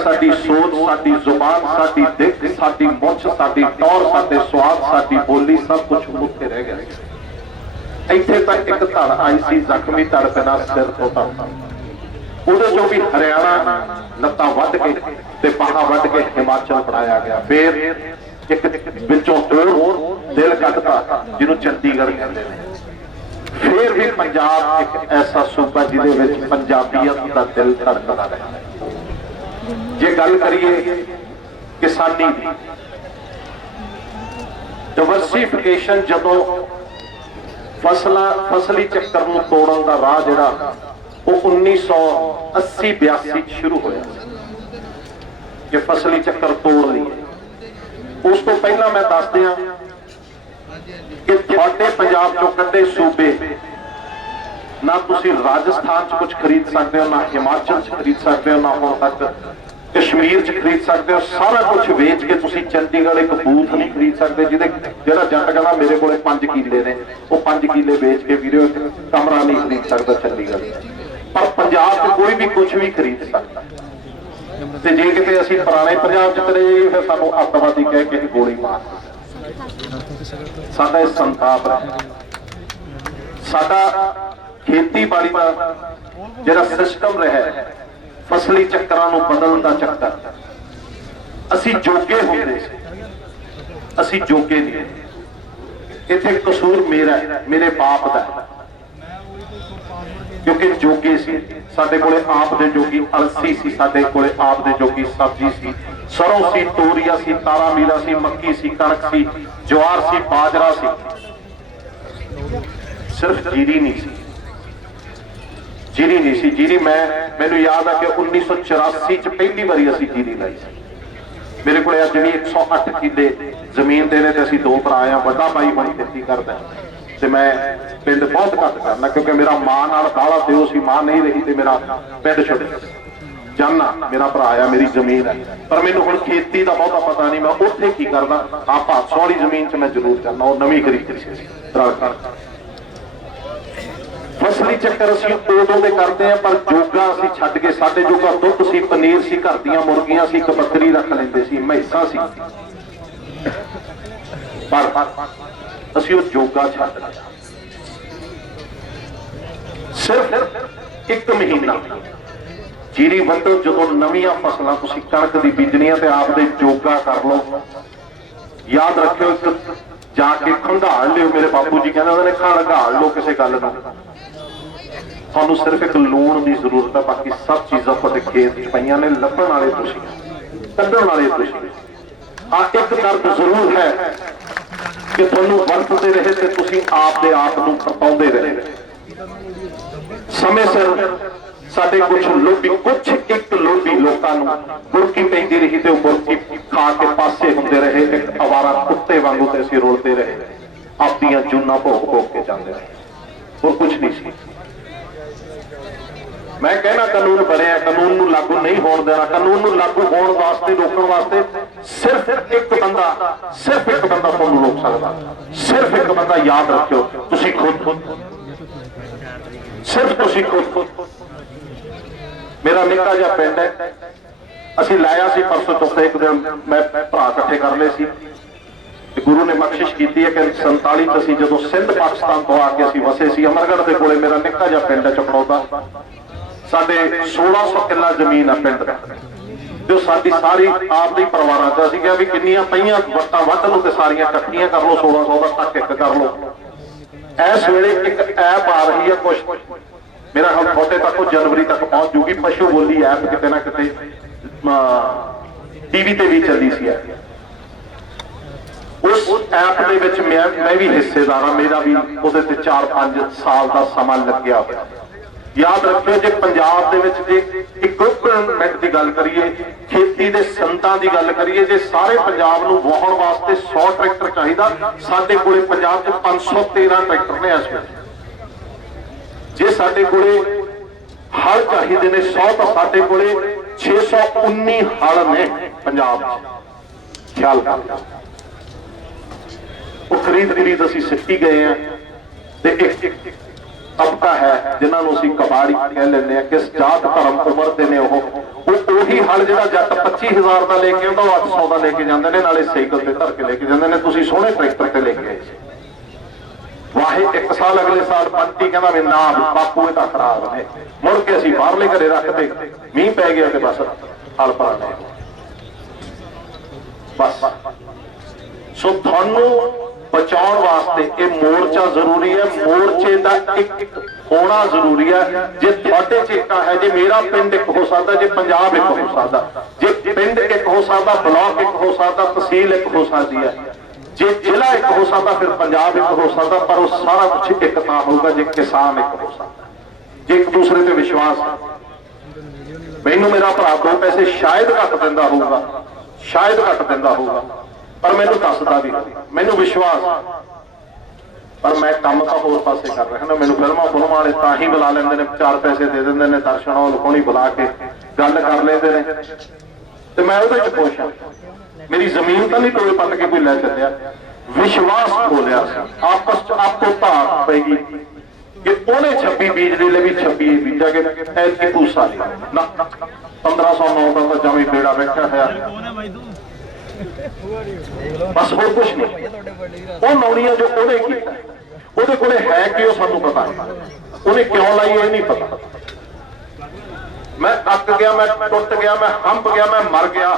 साडी सोच, साडी जुबान, साडी दिख, साडी मुछ, साडी टौर, साडे स्वाद, साडी बोली सब कुछ उत्थे रह गया। इत्थे तक एक धड़ आई सी जख्मी धड़ बिना सिर तो उहदे चों भी हरियाणा लत्तां वध के ते बाहां वध के हिमाचल बनाया गया। फिर एक विचों होर दिल कटता जिन्हों चंडीगढ़ कहते हैं। फिर भी पंजाब एक ऐसा सूबा जिहदे विच पंजाबीयत दा दिल धड़कदा रहा। जे गल करिए किसानी दी डाइवर्सिफिकेशन, जदों फसली चक्कर नूं तोड़न दा राह जिहड़ा वो 1980-82 शुरू होया कि फसली चक्कर तोड़ लिए। उस तो पहला मैं दस दियां कि तुहाडे पंजाब चों कड्डे सूबे ना तुसीं राजस्थान च कुछ खरीद सकते हो, ना हिमाचल च खरीद सकते हो, ना हुण तक कश्मीर च खरीद सकते हो। सारा कुछ वेच के तुसीं चंडीगढ़ एक बूथ नहीं खरीद सकते जिहड़ा जट कहना मेरे को 5 किले ने, वो 5 किले बेच के वीडियो कमरा नहीं खरीद सकता चंडीगढ़। पर पंजाब च कोई भी कुछ भी खरीद सकता। ते जे किते असीं पुराने पंजाब च चले जाइए फिर सानूं अत्तवादी कह के गोली मार साडा संताप है। साडा खेतीबाड़ी का जिहड़ा सिस्टम रहा है फसली चक्करां नूं बदलण दा चक्कर, असीं जोगे हुंदे सी, असीं जोगे नहीं। इत्थे कसूर मेरा है, मेरे बाप दा है, क्योंकि जोगे सी साडे कोले आप दे जोगी अलसी सी, साडे कोले आप दे जोगी सब्जी सी, सरों सी, तोरिया सी, तारा मीरा सी, मक्की सी, कणक सी, ज्वार सी, बाजरा सी। सिर्फ जीरी नहीं सी, जीरी नहीं सी। जीरी मैनू याद है कि 1984 च पहली बारी असीं जीरी लाई सी। मेरे को अज भी 108 किले जमीन दे ने ते असीं 2 भरा आ। वड्डा भाई हुण खेती करदा ते मैं पिंड बहुत घट करना, क्योंकि मेरा मां नाल बाहला दिओ सी, मां नहीं रही ते मेरा पिंड छुट जाना। मेरा भरा आ, मेरी जमीन है, पर मैनू हुण खेती का बहुता पता नहीं। मैं उत्थे की करदा, हाँ भादसों वाली जमीन च मैं जरूर जाना, वो नवीं खरीदी सी। फसली चक्कर असीं उदों दे करते हैं, पर जोगा असीं छड्ड के साडे जोगा दुध सी, पनीर सी, घर दीआं मुर्गियां सी, एक बकरी रख लैंदे सी, मैसां सी, पर असीं वो जोगा छड्ड लिया। सिर्फ 1 महीना जीरी वंडो जदों नवीं फसलां तुसीं कणक दी बीजणीआं ते आपदे जोगा कर लो। याद रखियो एक जाके खंगाल लियो, मेरे बापू जी कहंदे उन्होंने खंगाल लो किसी गल नूं। तुहानूं सिर्फ एक लूण की जरूरत है, बाकी सब चीज़ां तुहाडे खेत च पईआं ने, लभण वाले तुसीं, कड्ढण वाले तुसीं। हाँ एक दर्द जरूर है कि तुहानूं वरतदे रहे ते तुसीं आप दे आप नूं परताउंदे रहे। समय सिर साडे कुछ लोभी, कुछ एक लोभी लोकां नूं बुरकी पैंदी रही ते बुरकी खा के पासे हुंदे रहे। एक आवारा कुत्ते वांगू ते असीं रुलदे रहे, आपदियां जूनां भोग भोग के जांदे रहे, और कुछ नहीं सी। मैं कहना कानून बनिया, कानून नूं लागू नहीं होण देना। कानून नूं लागू होण वास्ते, रोकण वास्ते सिर्फ एक बंदा तुहानूं रोक सकदा। सिर्फ एक बंदा, याद रखियो, तुसीं खुद, सिर्फ तुसीं खुद। मेरा निक्का जिहा पिंड है, असीं लाया सी परसों चौथे एक दिन, मैं भरा इकट्ठे कर लए सी। गुरु ने बख्शिश की है कि 47 असीं जदों सिंध पाकिस्तान तो आके असीं वसे सी अमरगढ़ के कोले। मेरा निक्का जिहा पिंड है चपड़ौदा, साडे 1600 किला जमीन है पिंड जो साडी सारी आप ही परिवारां च। असीं कहा भी किन्नियां पईआं वट्टां वढ लो ते सारियां इकट्ठियां कर लो, 1600 का टक एक कर लो। इस वेले एक ऐप आ रही है, कुछ मेरा ख्याल थोड़े तक जनवरी तक पहुंच जूगी, पशु बोली ऐप किते ना किते टीवी ते भी चली सी। उस ऐप दे विच मैं भी हिस्सेदार हाँ, मेरा भी उहदे ते 4-5 साल का समा लग्या होया। याद रखियो जे पंजाब दे विच जे इक्विपमेंट की गल करिए, खेती दे संतां की गल करिए, जे सारे पंजाब नूं वाहण वास्ते 100 ट्रैक्टर चाहिदा, साडे कोले पंजाब च 513 ट्रैक्टर ने। इस वेले जे साडे कोले हल चाहिए ने 100, तो साडे कोले 619 हल ने पंजाब च। ख्याल कर, वो खरीद असीं सिੱਟੀ गए हैं। ते एक तबका है जिन्होंने असीं कबाड़ी कह लेंगे, किस जात धर्म उम्र के ने, वो ਉਹੀ ਹਲ ਜਿਹੜਾ ਜੱਟ 25,000 ਦਾ ਲੈ ਕੇ ਆਉਂਦਾ ਉਹ 800 ਦਾ ਲੈ ਕੇ ਜਾਂਦੇ ਨੇ, ਨਾਲੇ ਸਾਈਕਲ ਤੇ ਧਰ ਕੇ ਲੈ ਕੇ ਜਾਂਦੇ ਨੇ। ਤੁਸੀਂ ਸੋਹਣੇ ਟਰੈਕਟਰ ਤੇ ਲੈ ਕੇ ਆਏ ਸੀ ਵਾਹੇ, ਇੱਕ ਸਾਲ ਅਗਲੇ ਸਾਲ ਬੰਟੀ ਕਹਿੰਦਾ ਵੀ ਨਾ ਬਾਪੂ ਇਹ ਤਾਂ ਖਰਾਬ ਨੇ, ਮੁੜ ਕੇ ਅਸੀਂ ਬਾਹਰਲੇ ਘਰੇ ਰੱਖਦੇ, ਮੀਂਹ ਪੈ ਗਿਆ ਤੇ ਬਸ ਹਲ ਪਾ ਲਏ ਬਸ। ਸੋ ਤੁਹਾਨੂੰ ਬਚਾਉਣ ਵਾਸਤੇ ਇਹ ਮੋਰਚਾ ਜ਼ਰੂਰੀ ਹੈ, ਮੋਰਚੇ ਦਾ ਇੱਕ ਹੋਣਾ ਜ਼ਰੂਰੀ ਹੈ। ਜੇ ਤੁਹਾਡੇ ਚ ਏਕਾ ਹੈ, ਜੇ ਮੇਰਾ ਪਿੰਡ ਇੱਕ ਹੋ ਸਕਦਾ, ਜੇ ਪੰਜਾਬ ਇੱਕ ਹੋ ਸਕਦਾ, ਜੇ ਪਿੰਡ ਇੱਕ ਹੋ ਸਕਦਾ, ਬਲਾਕ ਇੱਕ ਹੋ ਸਕਦਾ, ਤਹਿਸੀਲ ਇੱਕ ਹੋ ਸਕਦੀ ਹੈ, ਜੇ ਜ਼ਿਲ੍ਹਾ ਇੱਕ ਹੋ ਸਕਦਾ, ਫਿਰ ਪੰਜਾਬ ਇੱਕ ਹੋ ਸਕਦਾ। ਪਰ ਉਹ ਸਾਰਾ ਕੁਝ ਇੱਕ ਤਾਂ ਹੋਊਗਾ ਜੇ ਕਿਸਾਨ ਇੱਕ ਹੋ ਸਕਦਾ, ਜੇ ਇੱਕ ਦੂਸਰੇ ਤੇ ਵਿਸ਼ਵਾਸ। ਮੈਨੂੰ ਮੇਰਾ ਭਰਾ 2 ਪੈਸੇ ਸ਼ਾਇਦ ਘੱਟ ਦਿੰਦਾ ਹੋਊਗਾ, ਸ਼ਾਇਦ ਘੱਟ ਦਿੰਦਾ ਹੋਊਗਾ, ਪਰ ਮੈਨੂੰ ਦੱਸਦਾ ਵੀ ਮੈਨੂੰ ਵਿਸ਼ਵਾਸ। ਪਰ ਮੈਂ ਕੰਮ ਤਾਂ ਹੋਰ ਪਾਸੇ ਕਰ ਰਿਹਾ ਨਾ। ਮੈਨੂੰ ਫਿਲਮਾਂ ਵਾਲੇ ਤਾਂ ਹੀ ਬੁਲਾ ਲੈਂਦੇ ਨੇ, 4 ਪੈਸੇ ਦੇ ਦਿੰਦੇ ਨੇ, ਦਰਸ਼ਨ ਉਹ ਲੁਕਾਉਣੀ ਬੁਲਾ ਕੇ ਗੱਲ ਕਰ ਲੈਂਦੇ ਨੇ, ਤੇ ਮੈਂ ਉਹਦੇ ਚ ਖੁਸ਼ ਹਾਂ। ਮੇਰੀ ਜ਼ਮੀਨ ਤਾਂ ਨਹੀਂ ਟੋਏ ਪੱਟ ਕੇ ਕੋਈ ਲੈ ਚੱਲਿਆ, ਵਿਸ਼ਵਾਸ ਬੋਲਿਆ ਸੀ। ਆਪਸ ਚ ਆਪੋ ਧਾਕ ਪੈਗੀ ਕਿ ਉਹਨੇ 26 ਬੀਜ ਦੇ ਲਈ ਵੀ 26 ਬੀਜਾ ਕੇ ਐਤਕੀ ਭੂਸਾ ਨਹੀਂ ਨਾ। 1509 ਦਾ ਤਾਂ ਜਮੀ ਬੇੜਾ ਬੈਠਾ ਹੋਇਆ ਬਸ, ਹੋਰ ਕੁਛ ਨਹੀਂ। ਉਹ ਨੌਣੀਆਂ ਜੋ ਉਹਨੇ ਕੀਤਾ, ਉਹਦੇ ਕੋਲੇ ਹੈ ਕਿ ਉਹ ਸਾਨੂੰ ਪਤਾ ਨਹੀਂ, ਉਹਨੇ ਕਿਉਂ ਲਾਈ ਇਹ ਨਹੀਂ ਪਤਾ। ਮੈਂ ਅੱਕ ਗਿਆ, ਮੈਂ ਟੁੱਟ ਗਿਆ, ਮੈਂ ਹੰਬ ਗਿਆ, ਮੈਂ ਮਰ ਗਿਆ।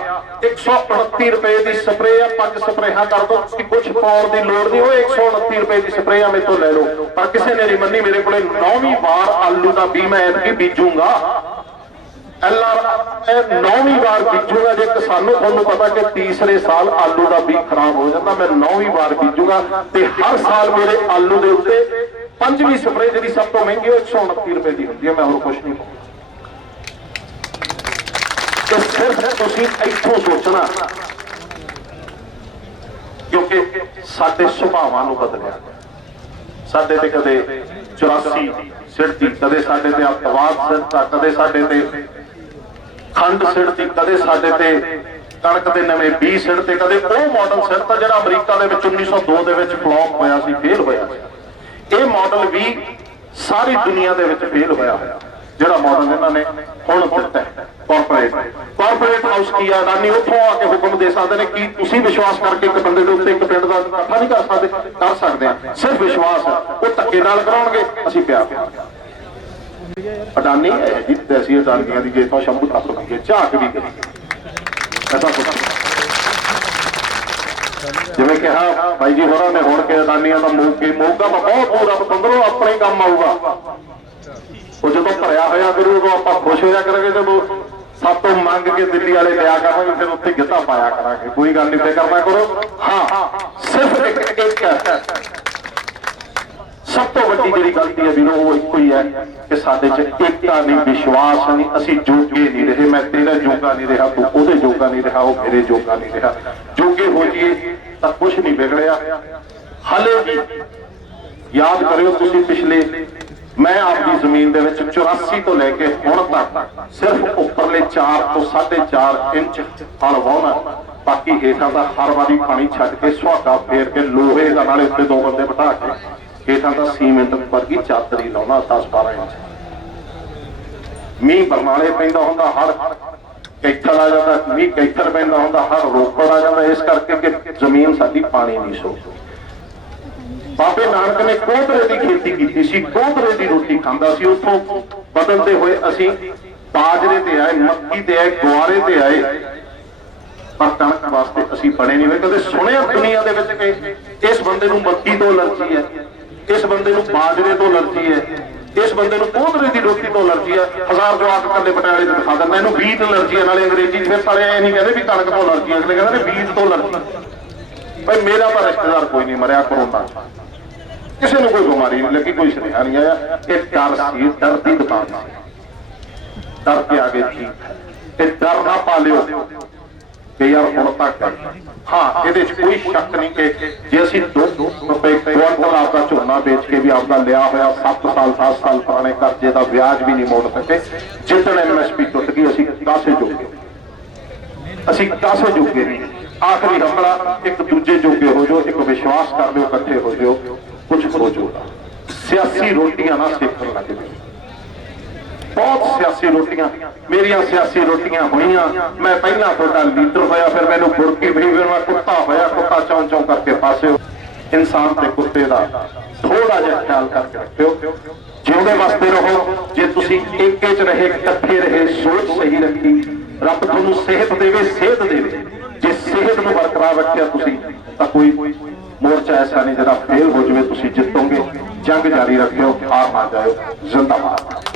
129 ਰੁਪਏ ਦੀ ਸਪਰੇਅ ਆ, 5 ਸਪਰੇਹਾਂ ਕਰ ਦੋ, ਕੁਛ ਪਾਉਣ ਦੀ ਲੋੜ ਨਹੀਂ। ਉਹ 129 ਰੁਪਏ ਦੀ ਸਪਰੇਅ ਮੇਰੇ ਤੋਂ ਲੈ ਲਓ, ਪਰ ਕਿਸੇ ਨੇ ਨਹੀਂ ਮੰਨੀ। ਮੇਰੇ ਕੋਲੇ 9ਵੀਂ ਵਾਰ ਆਲੂ ਦਾ ਬੀਜ ਮੈਂ ਐਤਕੀ ਬੀਜੂਗਾ, 9ਵੀਂ ਵਾਰ ਬੀਜੂਗਾ। ਜੇ ਕਿਸਾਨੋਂ ਤੁਹਾਨੂੰ ਪਤਾ ਕਿ ਤੀਸਰੇ ਸਾਲ ਆਲੂ ਦਾ ਬੀਜ ਖਰਾਬ ਹੋ ਜਾਂਦਾ, ਮੈਂ 9ਵੀਂ ਵਾਰ ਬੀਜੂਗਾ। ਤੇ ਹਰ ਸਾਲ ਮੇਰੇ ਆਲੂ ਦੇ ਉੱਤੇ 5ਵੀਂ ਸਪਰੇਅ ਜਿਹੜੀ ਸਭ ਤੋਂ ਮਹਿੰਗੀ ਉਹ 129 ਰੁਪਏ ਦੀ ਹੁੰਦੀ ਹੈ। ਮੈਂ ਹੋਰ ਕੁਛ ਨਹੀਂ। ਤੇ ਸਿਰਫ ਤੁਸੀਂ ਇੱਥੋਂ ਸੋਚਣਾ, ਕਿਉਂਕਿ ਸਾਡੇ ਸੁਭਾਵਾਂ ਨੂੰ ਬਦਲਿਆ। ਸਾਡੇ ਤੇ ਕਦੇ 84 ਸਿੜਤੀ, ਕਦੇ ਸਾਡੇ ਤੇ ਅੱਤਵਾਦ ਸਿੜਤਾ, ਕਦੇ ਸਾਡੇ ਤੇ ਖੰਡ ਸਿੜਤੀ, ਕਦੇ ਸਾਡੇ ਤੇ ਕਣਕ ਦੇ ਨਵੇਂ ਬੀਜ ਸਿੜਤੇ, ਕਦੇ ਉਹ ਮਾਡਲ ਸਿੜਤਾ ਜਿਹੜਾ ਅਮਰੀਕਾ ਦੇ ਵਿੱਚ 1902 ਦੇ ਵਿੱਚ ਫਲॉप ਹੋਇਆ ਸੀ, ਫੇਲ ਹੋਇਆ ਸੀ। ਇਹ ਮਾਡਲ ਵੀ ਸਾਰੀ ਦੁਨੀਆ ਦੇ ਵਿੱਚ ਫੇਲ ਹੋਇਆ ਜਿਹੜਾ ਮਾਡਲ ਇਹਨਾਂ ਨੇ ਹੁਣ ਦਿੱਤਾ ਹੈ। ਕਾਰਪੋਰੇਟ ਹਾਊਸ ਕੀ ਆ, ਅਡਾਨੀ ਉੱਥੋਂ ਆ ਕੇ ਹੁਕਮ ਦੇ ਸਕਦੇ ਨੇ। ਕੀ ਤੁਸੀਂ ਵਿਸ਼ਵਾਸ ਕਰਕੇ ਇੱਕ ਬੰਦੇ ਦੇ ਉੱਤੇ ਇੱਕ ਪਿੰਡ ਦਾ ਇਕੱਠਾ ਨਹੀਂ ਕਰ ਸਕਦੇ? ਕਰ ਸਕਦੇ ਆ, ਸਿਰਫ ਵਿਸ਼ਵਾਸ ਹੈ। ਉਹ ਧੱਕੇ ਨਾਲ ਕਰਾਉਣਗੇ, ਅਸੀਂ ਪਿਆਰ ਅਡਾਨੀ ਹੈ ਜੀ, ਤੇ ਅਸੀਂ ਅਡਾਨੀਆਂ ਦੀ ਜੇਤੋਂ ਸ਼ੰਭੂ ਤੱਕ ਕਰੀਏ, ਝਾਕ ਵੀ ਕਰੀਏ। ਐਸਾ ਕੁਝ ਜਿਵੇਂ ਕਿਹਾ ਭਾਈ ਜੀ ਹੋਰਾਂ ਨੇ ਹੁਣ ਕਿ ਅਡਾਨੀਆਂ ਦਾ ਮੋਗਾ ਤਾਂ ਬਹੁਤ ਪੂਰਾ ਪਤੰਦਰੋਂ ਆਪਣੇ ਕੰਮ ਆਊਗਾ। ਉਹ ਜਦੋਂ ਭਰਿਆ ਹੋਇਆ ਕਰੂ ਉਦੋਂ ਆਪਾਂ ਖੁਸ਼ ਹੋਇਆ ਕਰਾਂਗੇ, ਜਦੋਂ ਸਭ ਤੋਂ ਮੰਗ ਕੇ ਦਿੱਲੀ ਵਾਲੇ ਲਿਆ ਕਰਾਂਗੇ, ਫਿਰ ਉੱਥੇ ਗਿੱਧਾ ਪਾਇਆ ਕਰਾਂਗੇ। ਕੋਈ ਗੱਲ ਨਹੀਂ, ਫਿਕਰ ਨਾ ਕਰੋ। ਹਾਂ, ਸਿਰਫ ਇੱਕ ਸਭ ਤੋਂ ਵੱਡੀ ਜਿਹੜੀ ਗਲਤੀ ਹੈ ਵੀਰੋ ਉਹ ਇੱਕੋ ਹੀ ਹੈ ਕਿ ਸਾਡੇ 'ਚ ਏਕਤਾ ਨਹੀਂ, ਵਿਸ਼ਵਾਸ ਨਹੀਂ। ਅਸੀਂ ਜੋਗੇ ਨਹੀਂ ਰਹੇ। ਮੈਂ ਤੇਰਾ ਜੋਗਾ ਨਹੀਂ ਰਿਹਾ, ਤੂੰ ਉਹਦੇ ਜੋਗਾ ਨਹੀਂ ਰਿਹਾ, ਉਹ ਮੇਰੇ ਜੋਗਾ ਨਹੀਂ ਰਿਹਾ। ਜੋਗੇ ਹੋ ਜਾਈਏ ਤਾਂ ਕੁਛ ਨਹੀਂ ਵਿਗੜਿਆ। ਹਾਲੇ ਵੀ ਯਾਦ ਕਰਿਓ ਤੁਸੀਂ, ਪਿਛਲੇ ਮੈਂ ਆਪਣੀ ਜ਼ਮੀਨ ਦੇ ਵਿੱਚ 84 ਤੋਂ ਲੈ ਕੇ ਹੁਣ ਤੱਕ ਸਿਰਫ ਉੱਪਰਲੇ 4 ਤੋਂ 4.5 ਇੰਚ ਹਲ ਵਾਹੁਣਾ, ਬਾਕੀ ਹੇਠਾਂ ਦਾ ਹਰ ਵਾਰੀ ਪਾਣੀ ਛੱਡ ਕੇ ਸੁਹਾਗਾ ਫੇਰ ਕੇ ਲੋਹੇ ਦਾ ਨਾਲੇ ਉੱਤੇ 2 ਬੰਦੇ ਬਿਠਾ ਕੇ ਹੇਠਾਂ ਦਾ ਸੀਮੈਂਟ ਵਰਗੀ ਚਾਦਰੀ ਲਾਉਣਾ 10-12 ਇੰਚ। ਮੀਂਹ ਬਰਨਾਲੇ ਪੈਂਦਾ ਹੁੰਦਾ, ਹਰ ਕੈਥਲ ਆ ਜਾਂਦਾ, ਮੀਂਹ ਕੈਥਲ ਪੈਂਦਾ ਹੁੰਦਾ, ਹਰ ਰੋਪੜ ਆ ਜਾਂਦਾ। ਇਸ ਕਰਕੇ ਕਿ ਜ਼ਮੀਨ ਸਾਡੀ ਪਾਣੀ ਨਹੀਂ ਸੋਖਦੀ। ਬਾਬੇ ਨਾਨਕ ਨੇ ਕੋਧਰੇ ਦੀ ਖੇਤੀ ਕੀਤੀ ਸੀ, ਕੋਧਰੇ ਦੀ ਰੋਟੀ ਖਾਂਦਾ ਸੀ। ਉੱਥੋਂ ਬਦਲਦੇ ਹੋਏ ਅਸੀਂ ਬਾਜਰੇ ਤੇ ਆਏ, ਮੱਕੀ ਤੇ ਆਏ, ਗੁਆਰੇ ਤੇ ਆਏ, ਪਰ ਕਣਕ ਵਾਸਤੇ ਅਸੀਂ ਬਣੇ ਨਹੀਂ ਹੋਏ। ਕਦੇ ਸੁਣਿਆ ਦੁਨੀਆ ਦੇ ਵਿੱਚ ਕਿ ਇਸ ਬੰਦੇ ਨੂੰ ਮੱਕੀ ਤੋਂ ਅਲਰਜੀ ਹੈ, ਇਸ ਬੰਦੇ ਨੂੰ ਬਾਜਰੇ ਤੋਂ ਅਲਰਜੀ ਹੈ, ਇਸ ਬੰਦੇ ਨੂੰ ਕੋਧਰੇ ਦੀ ਰੋਟੀ ਤੋਂ ਅਲਰਜੀ ਹੈ। 1000 ਜਵਾਕ ਕੱਲੇ ਪਟਿਆਲੇ ਚ ਦਿਖਾ ਦਿੰਦਾ ਇਹਨੂੰ ਬੀਜ ਅਲਰਜੀ ਹੈ, ਨਾਲੇ ਅੰਗਰੇਜ਼ੀ ਫਿਰ ਸਾਲੇ ਇਹ ਨਹੀਂ ਕਹਿੰਦੇ ਵੀ ਕਣਕ ਤੋਂ ਅਲਰਜੀ, ਅਗਲੇ ਕਹਿੰਦੇ ਨੇ ਬੀਜ ਤੋਂ ਅਲਰਜੀ। ਭਾਈ ਮੇਰਾ ਤਾਂ ਰਿਸ਼ਤੇਦਾਰ ਕੋਈ ਨਹੀਂ ਮਰਿਆ ਕਰੋਨਾ, ਕਿਸੇ ਨੂੰ ਕੋਈ ਬਿਮਾਰੀ ਨਹੀਂ ਲੱਗੀ, ਕੋਈ ਸੁਨੇਹਾ ਨਹੀਂ ਆਇਆ। ਇਹ ਡਰ ਸੀ, ਡਰ ਦੀ ਦੁਕਾਨ ਸੀ, ਡਰ ਕੇ ਆਗੇ ਠੀਕ ਹੈ। ਤੇ ਡਰ ਨਾ ਪਾ ਲਿਓ ਕਿ ਯਾਰ ਹੁਣ ਤੱਕ ਹਾਂ, ਇਹਦੇ ਚ ਕੋਈ ਸ਼ੱਕ ਨਹੀਂ ਕਿ ਜੇ ਅਸੀਂ 2 ਰੁਪਏ ਕੁਆਂਟਲ ਆਪਦਾ ਝੋਨਾ ਵੇਚ ਕੇ ਵੀ ਆਪਦਾ ਲਿਆ ਹੋਇਆ 7 ਸਾਲ 10 ਸਾਲ ਪੁਰਾਣੇ ਕਰਜ਼ੇ ਦਾ ਵਿਆਜ ਵੀ ਨਹੀਂ ਮੋੜ ਸਕੇ। ਜਿੱਦਣ MSP ਟੁੱਟ ਗਈ ਅਸੀਂ ਕਾਸੇ ਜੋਗੇ, ਅਸੀਂ ਕਾਸੇ ਜੋਗੇ ਨਹੀਂ। ਆਖਰੀ ਹਮਲਾ ਇੱਕ ਦੂਜੇ ਜੋਗੇ ਹੋ ਜਾਓ, ਇੱਕ ਵਿਸ਼ਵਾਸ ਕਰ ਲਿਓ, ਇਕੱਠੇ ਹੋ ਜਾਓ, ਕੁਝ ਹੋ ਜਾਊਗਾ। ਸਿਆਸੀ ਰੋਟੀਆਂ ਨਾ ਸੇਕਣ ਲੱਗ ਜਾਓ। बहुत सियासी रोटियां मेरिया सियासी रोटियां होइयां, मैं पहला थोड़ा लीडर होया, फिर मैनू बुड़की भी मैं कुत्ता होया, कुत्ता चौं चौं करके पासे। इंसान ते कुत्ते का थोड़ा जिहा ख्याल करके रखियो, जिउंदे वास्ते रहो। जे तुसी एके च रहे, इकट्ठे रहे, सोच सही रखी, रब तुहानू सेहत देवे, सेहत देवे। जे सेहत नूं बरकरार रखिया तुसी तां कोई मोर्चा ऐसा नहीं जिहड़ा फेल हो जाए, तुसी जितोगे। जंग जारी रखियो, हार ना जाओ। जिंदाबाद।